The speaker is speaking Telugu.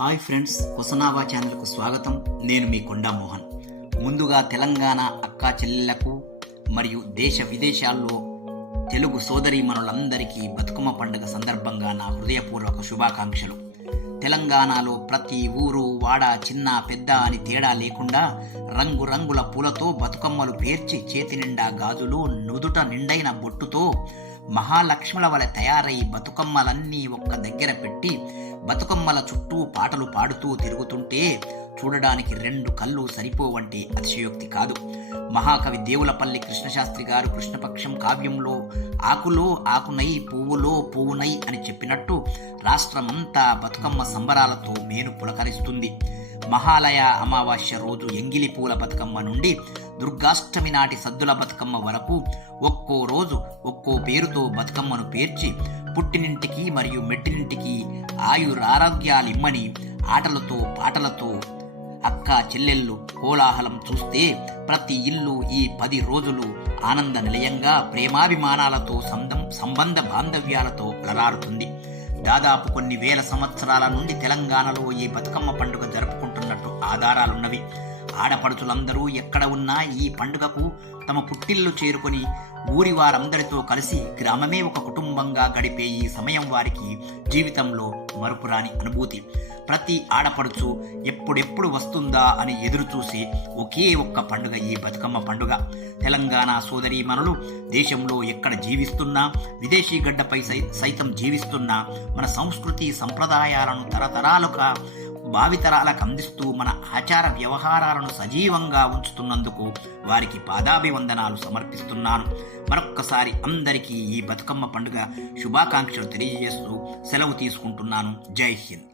హాయ్ ఫ్రెండ్స్, కుసనావా ఛానల్కు స్వాగతం. నేను మీ కొండా మోహన్. ముందుగా తెలంగాణ అక్కా చెల్లెళ్లకు మరియు దేశ విదేశాల్లో తెలుగు సోదరీమణులందరికీ బతుకమ్మ పండుగ సందర్భంగా నా హృదయపూర్వక శుభాకాంక్షలు. తెలంగాణలో ప్రతి ఊరు, వాడ, చిన్న పెద్ద అని తేడా లేకుండా రంగురంగుల పూలతో బతుకమ్మలు పేర్చి చేతి నిండా గాజులు, నుదుట నిండైన బొట్టుతో మహాలక్ష్ముల వలె తయారై బతుకమ్మలన్నీ ఒక్క దగ్గర పెట్టి బతుకమ్మల చుట్టూ పాటలు పాడుతూ తిరుగుతుంటే చూడడానికి రెండు కళ్ళు సరిపోవంటే అతిశయోక్తి కాదు. మహాకవి దేవులపల్లి కృష్ణశాస్త్రి గారు కృష్ణపక్షం కావ్యంలో ఆకులో ఆకునై, పువ్వులో పువ్వునై అని చెప్పినట్టు రాష్ట్రమంతా బతుకమ్మ సంబరాలతో మేను పులకరిస్తుంది. మహాలయ అమావాస్య రోజు ఎంగిలి పూల బతుకమ్మ నుండి దుర్గాష్టమి నాటి సద్దుల బతుకమ్మ వరకు ఒక్కో రోజు ఒక్కో పేరుతో బతుకమ్మను పేర్చి పుట్టినింటికి మరియు మెట్టినింటికి ఆయురారోగ్యాలిమ్మని ఆటలతో పాటలతో అక్క చెల్లెళ్ళు కోలాహలం చూస్తే ప్రతి ఇల్లు ఈ 10 రోజులు ఆనంద నిలయంగా ప్రేమాభిమానాలతో సంబంధ బాంధవ్యాలతో అలరారుతుంది. దాదాపు కొన్ని వేల సంవత్సరాల నుండి తెలంగాణలో ఈ బతుకమ్మ పండుగ జరుపుకుంటున్నట్టు ఆధారాలున్నవి. ఆడపడుచులందరూ ఎక్కడ ఉన్నా ఈ పండుగకు తమ పుట్టిల్లు చేరుకొని ఊరి వారందరితో కలిసి గ్రామమే ఒక కుటుంబంగా గడిపే ఈ సమయం వారికి జీవితంలో మరుపురాని అనుభూతి. ప్రతి ఆడపడుచు ఎప్పుడెప్పుడు వస్తుందా అని ఎదురుచూసే ఒకే ఒక్క పండుగ ఈ బతుకమ్మ పండుగ. తెలంగాణ సోదరీమణులు దేశంలో ఎక్కడ జీవిస్తున్నా, విదేశీ గడ్డపై సైతం జీవిస్తున్నా మన సంస్కృతి సంప్రదాయాలను తరతరాలుగా భావితరాలకు అందిస్తూ మన ఆచార వ్యవహారాలను సజీవంగా ఉంచుతున్నందుకు వారికి పాదాభివందనాలు సమర్పిస్తున్నాను. మరొక్కసారి అందరికీ ఈ బతుకమ్మ పండుగ శుభాకాంక్షలు తెలియజేస్తూ సెలవు తీసుకుంటున్నాను. జై హింద్.